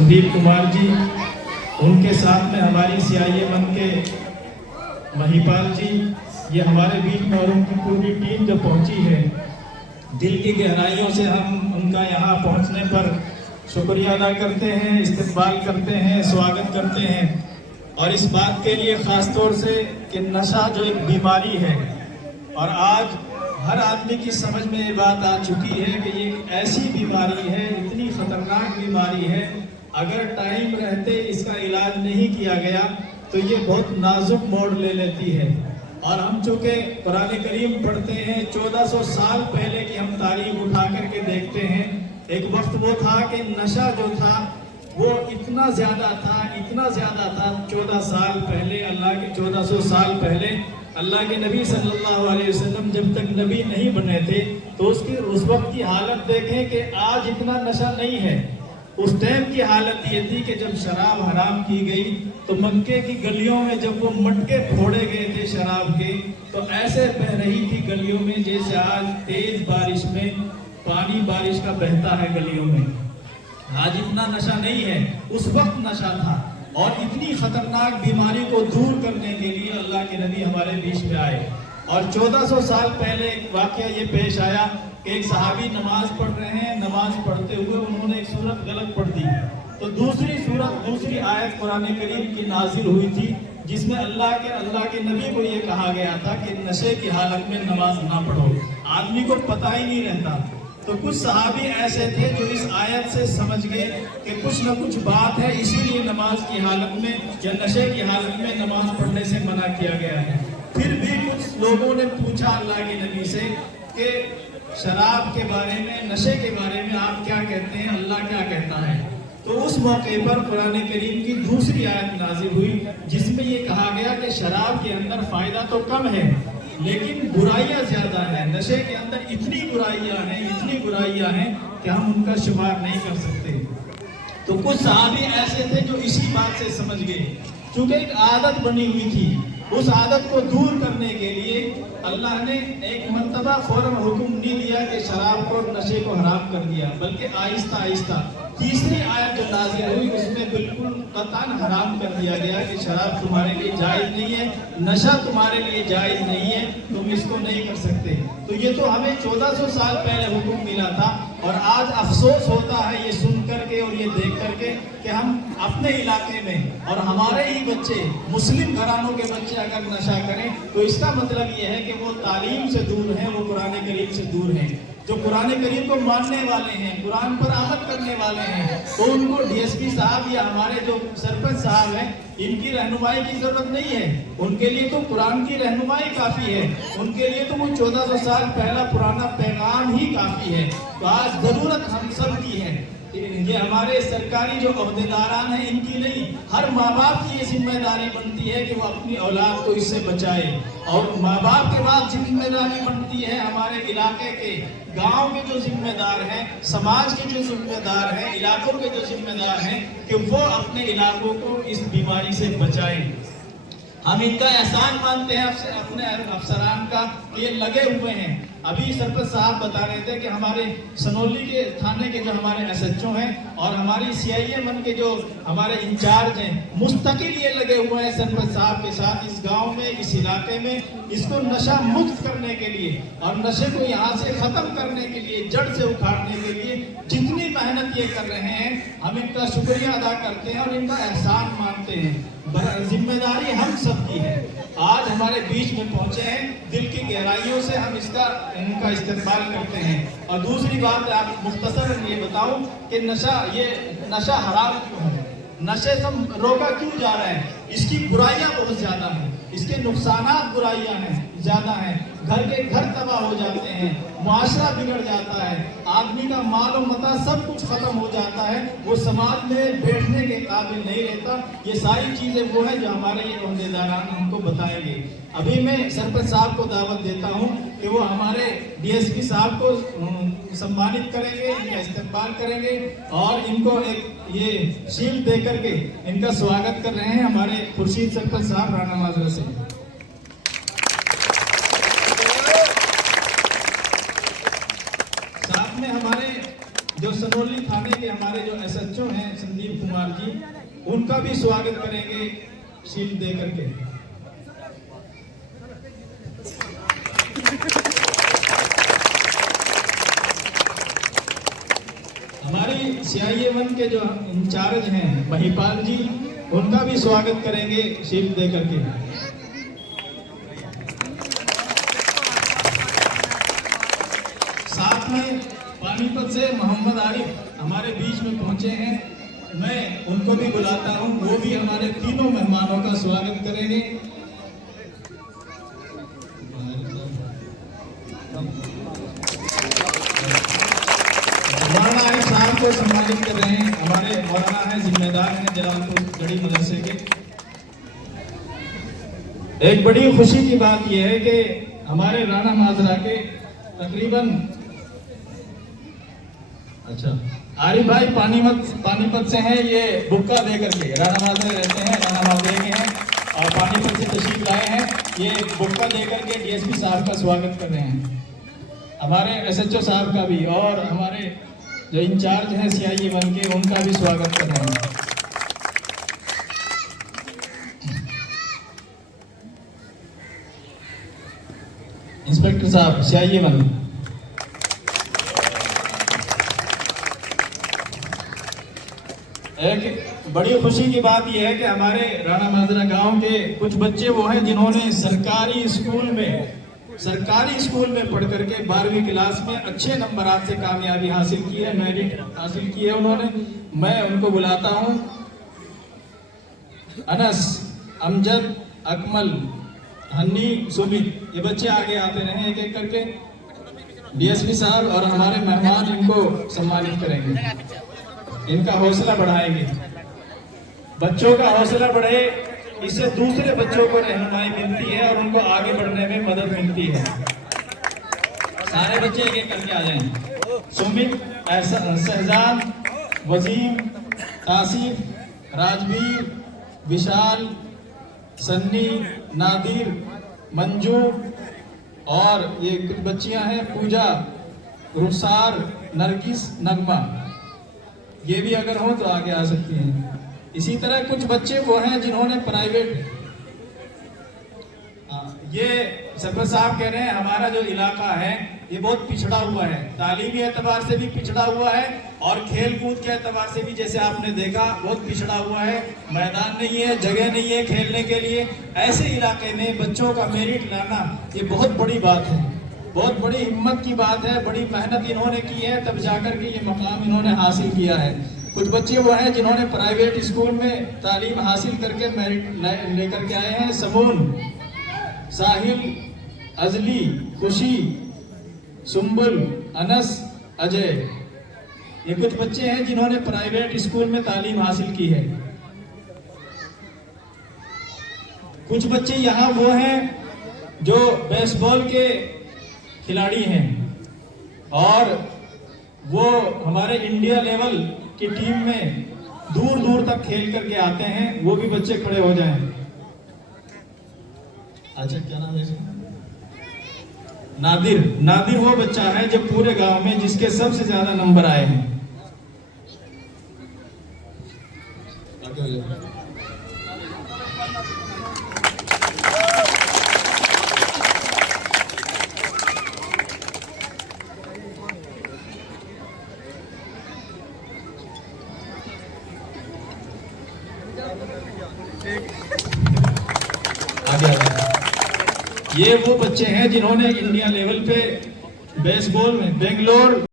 संदीप कुमार जी, उनके साथ में हमारी CIMM के महिपाल जी, ये हमारे बीच में, और उनकी पूरी टीम जो पहुंची है, दिल की गहराइयों से हम उनका यहाँ पहुंचने पर शुक्रिया अदा करते हैं, इस्तकबाल करते हैं, स्वागत करते हैं। और इस बात के लिए ख़ास तौर से कि नशा जो एक बीमारी है, और आज हर आदमी की समझ में ये बात आ चुकी है कि ये ऐसी बीमारी है, इतनी ख़तरनाक बीमारी है, अगर टाइम रहते इसका इलाज नहीं किया गया तो ये बहुत नाजुक मोड़ ले लेती है। और हम चूँकि कुरान करीम पढ़ते हैं, 1400 साल पहले की हम तारीख उठा करके देखते हैं, एक वक्त वो था कि नशा जो था वो इतना ज़्यादा था 14 साल पहले, अल्लाह के 1400 साल पहले अल्लाह के नबी सल्लल्लाहु अलैहि वसल्लम जब तक नबी नहीं बने थे, तो उसकी उस वक्त की हालत देखें कि आज इतना नशा नहीं है। उस टाइम की हालत ये थी कि जब शराब हराम की गई तो मक्के की गलियों में जब वो मटके फोड़े गए थे शराब के, तो ऐसे बह रही थी गलियों में जैसे आज तेज बारिश में पानी बारिश का बहता है गलियों में। आज इतना नशा नहीं है, उस वक्त नशा था। और इतनी खतरनाक बीमारी को दूर करने के लिए अल्लाह के नबी हमारे बीच में आए। और 1400 साल पहले एक वाकया ये पेश आया कि एक सहाबी नमाज पढ़ रहे हैं, नमाज पढ़ते हुए उन्होंने एक सूरत गलत पढ़ दी, तो दूसरी आयत कुरान करीम की नाजिल हुई थी, जिसमें अल्लाह के नबी को ये कहा गया था कि नशे की हालत में नमाज ना पढ़ो। आदमी को पता ही नहीं रहता। तो कुछ सहाबी ऐसे थे जो इस आयत से समझ गए कि कुछ न कुछ बात है, इसीलिए नमाज की हालत में या नशे की हालत में नमाज पढ़ने से मना किया गया है। फिर भी कुछ लोगों ने पूछा अल्लाह के नबी से कि शराब के बारे में, नशे के बारे में आप क्या कहते हैं, अल्लाह क्या कहता है। तो उस मौके पर कुरान करीम की दूसरी आयत नाजिल हुई, जिसमें ये कहा गया कि शराब के अंदर फायदा तो कम है लेकिन बुराइयां ज्यादा है। नशे के अंदर इतनी बुराइयां हैं कि हम उनका शुमार नहीं कर सकते। तो कुछ सहाबी ऐसे थे जो इसी बात से समझ गए, क्योंकि एक आदत बनी हुई थी, उस आदत को दूर करने के लिए अल्लाह ने एक मर्तबा फौरन हुक्म नहीं दिया कि शराब को, नशे को हराम कर दिया, बल्कि आहिस्ता आहिस्ता तीसरी आयत जो नाज़िल हुई उसमें बिल्कुल कतन हराम कर दिया गया कि शराब तुम्हारे लिए जायज़ नहीं है, नशा तुम्हारे लिए जायज़ नहीं है, तुम इसको नहीं कर सकते। तो ये तो हमें 1400 साल पहले हुक्म मिला था, और आज अफसोस होता है ये सुन करके और ये देख करके कि हम अपने इलाके में और हमारे ही बच्चे, मुस्लिम घरानों के बच्चे अगर नशा करें तो इसका मतलब ये है कि वो तालीम से दूर हैं, वो कुरान करीम से दूर हैं। जो कुरान करीम को मानने वाले हैं, कुरान पर अमल करने वाले हैं, तो उनको DSP साहब या हमारे जो सरपंच साहब हैं, इनकी रहनुमाई की जरूरत नहीं है। उनके लिए तो कुरान की रहनुमाई काफी है, उनके लिए तो वो 1400 साल पहला पुराना पैगाम ही काफी है। तो आज जरूरत हम सब की है, ये हमारे सरकारी जो अहदेदारान हैं इनकी नहीं, हर माँ बाप की ये जिम्मेदारी बनती है कि वो अपनी औलाद को इससे बचाए। और माँ बाप के बाद जिम्मेदारी बनती है हमारे इलाके के, गांव के जो जिम्मेदार हैं, समाज के जो जिम्मेदार हैं, इलाकों के जो जिम्मेदार हैं, कि वो अपने इलाकों को इस बीमारी से बचाएं। हम इनका एहसान मानते हैं अपने अफसरान का, ये लगे हुए हैं। अभी सरपंच साहब बता रहे थे कि हमारे सनौली के थाने के जो हमारे SHO हैं और हमारी CIMM के जो हमारे इंचार्ज हैं, मुस्तकिल ये लगे हुए हैं सरपंच साहब के साथ इस गांव में, इस इलाके में, इसको नशा मुक्त करने के लिए और नशे को यहाँ से खत्म करने के लिए, जड़ से उखाड़ने के लिए जितनी मेहनत ये कर रहे हैं, हम इनका शुक्रिया अदा करते हैं और इनका एहसान मानते हैं। जिम्मेदारी हम सब की है। आज हमारे बीच में पहुंचे हैं, दिल की गहराइयों से हम इनका इस्तेमाल करते हैं। और दूसरी बात आप मुख्तसर ये बताऊं कि नशा हराम क्यों है, नशे से रोका क्यों जा रहा है। इसकी बुराइयां बहुत ज्यादा हैं, इसके नुकसानात बुराइयां हैं, ज्यादा हैं। घर के घर तबाह हो जाते हैं, मुआशरा बिगड़ जाता है, आदमी का माल और मता सब कुछ खत्म हो जाता है, वो समाज में बैठने के काबिल नहीं रहता। ये सारी चीजें वो हैं जो हमारे ये अहदेदारान हमको बताएंगे। अभी मैं सरपंच साहब को दावत देता हूँ कि वो हमारे DSP साहब को सम्मानित करेंगे, इनका इस्तेमाल करेंगे और इनको एक ये शील्ड दे करके इनका स्वागत कर रहे हैं हमारे खुर्शीद सरपंच साहब राणा माजरा से। साथ में हमारे जो सनोली थाने के हमारे जो एसएचओ हैं संदीप कुमार जी, उनका भी स्वागत करेंगे शील्ड दे करके। हमारी CIA1 के जो इंचार्ज हैं महिपाल जी, उनका भी स्वागत करेंगे शील्ड दे करके। साथ में पानीपत से मोहम्मद आरिफ हमारे बीच में पहुंचे हैं, मैं उनको भी बुलाता हूं, वो भी हमारे तीनों मेहमानों का स्वागत करेंगे। मौलाना आरिफ साहब को सम्मानित कर रहे हैं, हमारे मौलाना हैं, जिम्मेदार हैं जलालपुर गढ़ी मदरसे के। एक बड़ी खुशी की बात यह है कि हमारे राणा माजरा के तकरीबन आरिफ भाई पानीपत से हैं, ये बुक्का दे करके राणा माजरे रहते हैं, राणा माजरे के हैं और पानीपत से तशरीफ लाए हैं। ये बुक्का दे करके DSP साहब का स्वागत कर रहे हैं, हमारे SHO साहब का भी, और हमारे जो इंचार्ज हैं CIA1 के, उनका भी स्वागत कर रहे हैं। इंस्पेक्टर साहब CIA1। एक बड़ी खुशी की बात यह है कि हमारे राणा माजरा गांव के कुछ बच्चे वो हैं जिन्होंने सरकारी स्कूल में पढ़ करके 12वीं क्लास में अच्छे नंबरात से कामयाबी हासिल की है, मेरिट हासिल की है उन्होंने। मैं उनको बुलाता हूं, अनस, अमजद, अकमल, हन्नी, सुमित, ये बच्चे आगे आते रहे एक एक करके। DSP साहब और हमारे मेहमान इनको सम्मानित करेंगे, इनका हौसला बढ़ाएंगे। बच्चों का हौसला बढ़े, इससे दूसरे बच्चों को रहनुमाई मिलती है और उनको आगे बढ़ने में मदद मिलती है। सारे बच्चे एक एक करके आ जाएं। सुमित, शहजाद, वजीम, तासिफ, राजवीर, विशाल, सन्नी, नादिर, मंजू, और ये कुछ बच्चियां हैं पूजा, रुखसार, नरगिस, नगमा, ये भी अगर हो तो आगे आ सकती हैं। इसी तरह कुछ बच्चे वो हैं जिन्होंने प्राइवेट, ये सरपंच साहब कह रहे हैं हमारा जो इलाका है ये बहुत पिछड़ा हुआ है, तालीमी एतबार से भी पिछड़ा हुआ है और खेल कूद के एतबार से भी, जैसे आपने देखा, बहुत पिछड़ा हुआ है। मैदान नहीं है, जगह नहीं है खेलने के लिए। ऐसे इलाके में बच्चों का मेरिट लाना ये बहुत बड़ी बात है, बहुत बड़ी हिम्मत की बात है, बड़ी मेहनत इन्होंने की है, तब जाकर के ये मकाम इन्होंने हासिल किया है। कुछ बच्चे वो हैं जिन्होंने प्राइवेट स्कूल में तालीम हासिल करके मेरिट लेकर के आए हैं। समून, साहिल, अजली, खुशी, सुंबुल, अनस, अजय, ये कुछ बच्चे हैं जिन्होंने प्राइवेट स्कूल में तालीम हासिल की है। कुछ बच्चे यहाँ वो हैं जो बेसबॉल के खिलाड़ी हैं और वो हमारे इंडिया लेवल की टीम में दूर दूर तक खेल करके आते हैं। वो भी बच्चे खड़े हो जाएं। अच्छा, क्या नाम है इसका? नादिर। नादिर वो बच्चा है जो पूरे गांव में जिसके सबसे ज्यादा नंबर आए हैं। ये वो बच्चे हैं जिन्होंने इंडिया लेवल पे बेसबॉल में बेंगलोर